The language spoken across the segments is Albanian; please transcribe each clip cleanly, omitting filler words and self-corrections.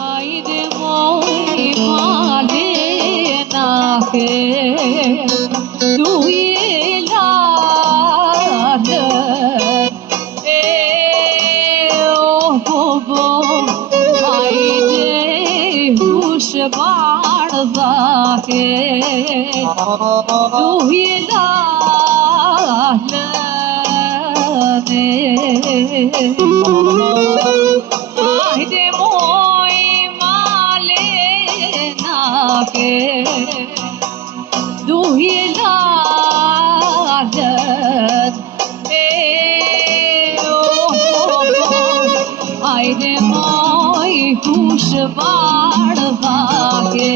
Haydi moy malena ke duyelanı oh bobo haydi huş barda ke duyelanı haydi moy malena ke duyelanı haydi moy huş barda ke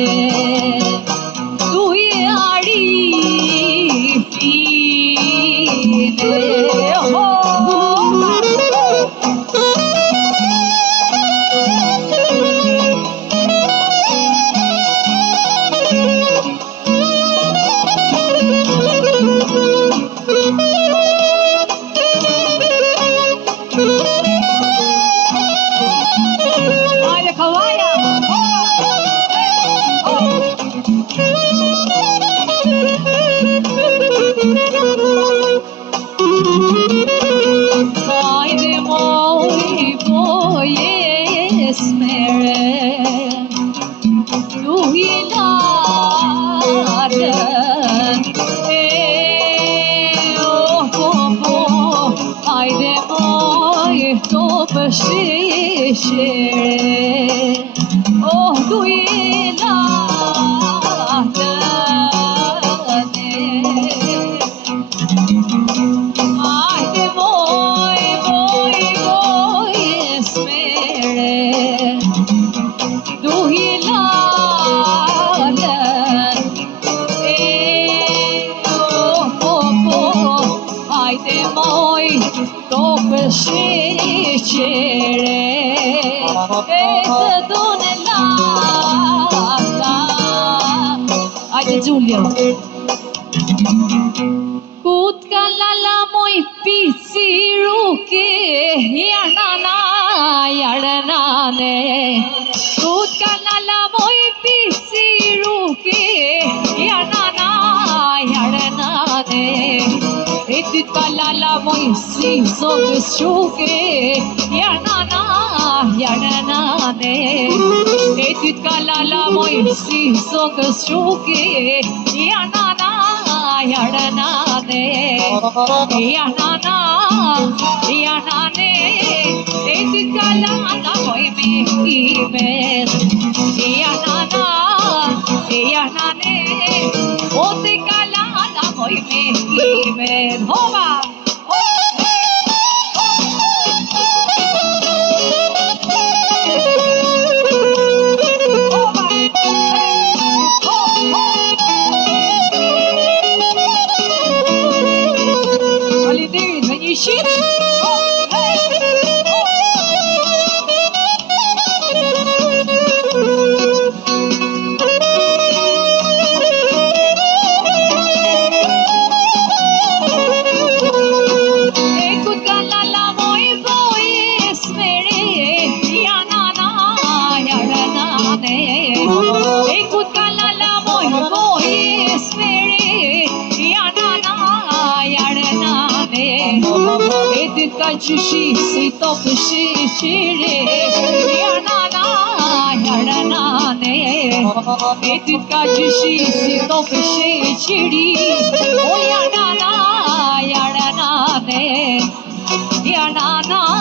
duyari file haydi moy boy esmere duyelanın oh bobo haydi moy top şişere oh duyelanın haydi boy boy boy esmere duyelanın oh bobo haydi moy top şişere Haydi Giulia Kut kalala moy pisi ruke yanana yaranane Kut kalala moy pisi ruke yanana yaranane Etit kalala moy si zogis shuke yanana yaranane Etit kalala moy si zogis shuke yanana yaranane yanana yanane etit kalala moy mehimet yanana yanane otit kalala moy mehimet hoba Shit. Kaçışı si topışı şire yanana yaranane etit kaçışı si topışı şiri o yanana yaranane yanana